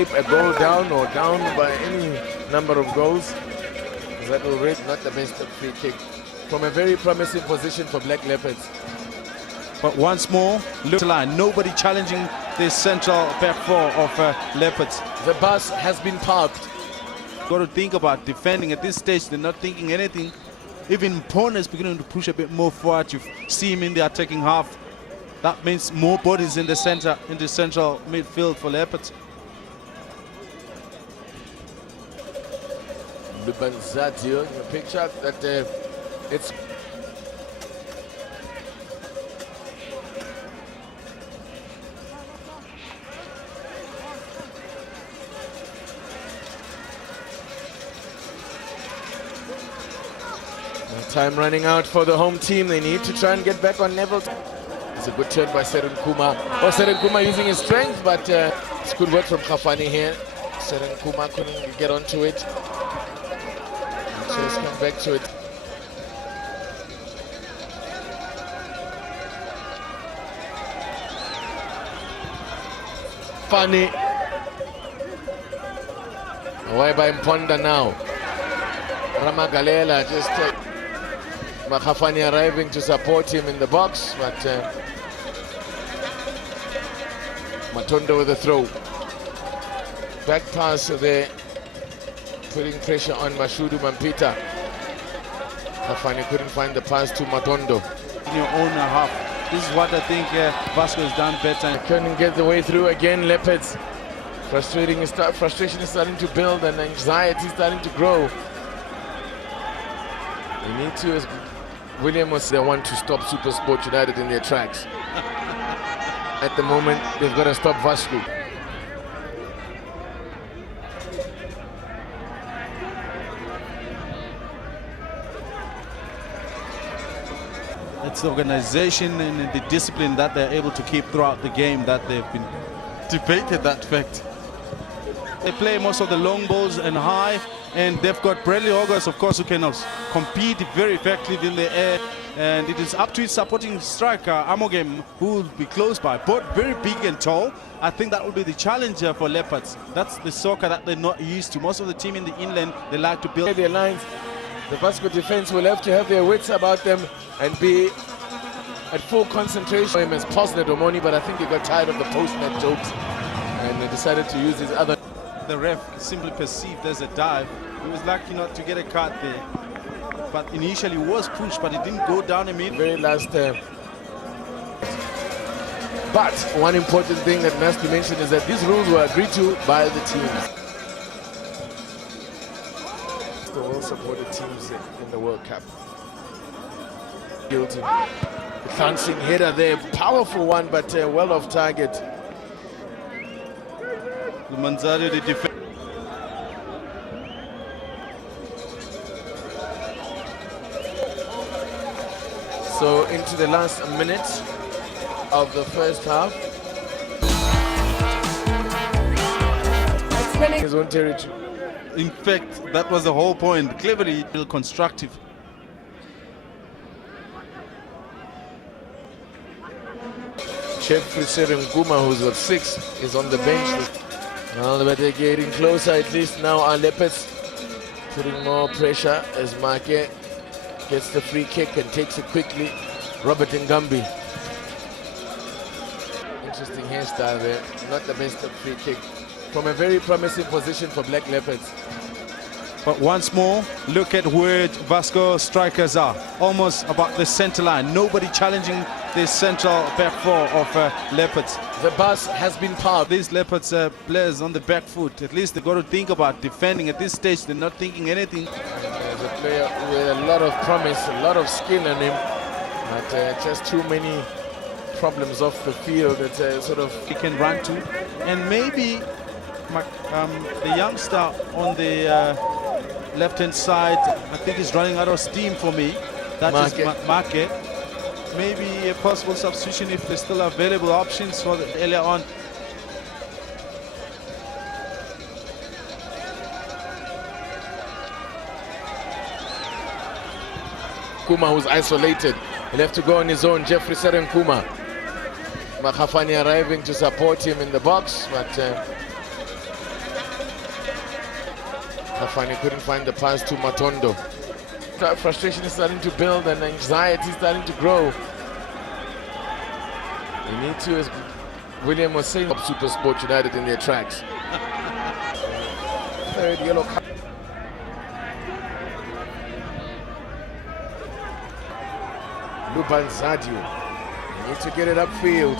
A goal down or down by any number of goals. That will rate not the best free kick from a very promising position for Black Leopards. But once more, look line. Nobody challenging this central back four of Leopards. The bus has been parked. Got to think about defending at this stage. They're not thinking anything. Even Pona is beginning to push a bit more forward. You see him in the attacking half. That means more bodies in the center, in the central midfield for Leopards. Lubanzadio in the picture that it's time running out for the home team. They need to try and get back on level. It's a good turn by Serenkuma. Oh, Serenkuma using his strength, but it's good work from Khafani here. Serenkuma couldn't get onto it. Let's come back to it. Funny. Away by Mponda now. Ramagalela just Makhafani arriving to support him in the box, but Matondo with a throw. Back pass there, putting pressure on Mashudu Mampita. Khafani couldn't find the pass to Matondo. In your own half. This is what I think Vasco has done better. Couldn't get the way through again, Leopards. Frustration is starting to build and anxiety is starting to grow. They need to, as William was the one to stop Super Sport United in their tracks. At the moment, they've got to stop Vasco. It's the organization and the discipline that they're able to keep throughout the game that they've been debated that fact. They play most of the long balls and high, and they've got Bradley August, of course, who can compete very effectively in the air. And it is up to its supporting striker, Amogem, who will be close by. Both very big and tall. I think that will be the challenger for Leopards. That's the soccer that they're not used to. Most of the team in the inland, they like to build their lines. The Vasco defense will have to have their wits about them and be at full concentration for him as Posner Domoni, but I think he got tired of the post-net jokes and they decided to use his other. The ref simply perceived as a dive. He was lucky not to get a card there. But initially was pushed, but it didn't go down immediately. Very last But one important thing that must be mentioned is that these rules were agreed to by the teams. The well-supported teams in the World Cup. Guilty. Dancing header there, powerful one, but well off target. Manzario, the defense. So into the last minute of the first half. His own territory. In fact, that was the whole point. Cleverly constructive. Jeffrey Serenkuma, who's got 6, is on the bench. Well, but they're getting closer at least now. Our Leopards putting more pressure as Make gets the free kick and takes it quickly. Robert Ngambi. Interesting hairstyle there. Not the best of free kick. From a very promising position for Black Leopards. But once more, look at where Vasco strikers are. Almost about the center line. Nobody challenging this central back four of Leopards. The bus has been parked. These Leopards players on the back foot. At least they've got to think about defending at this stage. They're not thinking anything. There's a player with a lot of promise, a lot of skill in him. But just too many problems off the field that sort of he can run to. And maybe the youngster on the left-hand side, I think he's running out of steam for me. That is Make. Maybe a possible substitution if there's still available options for earlier on. Kuma was isolated. He'll have to go on his own. Jeffrey Afani couldn't find the pass to Matondo. That frustration is starting to build and anxiety is starting to grow. You need to, as William was saying, up Super Sport United in their tracks. Third yellow card. Luban Sadio. You need to get it upfield.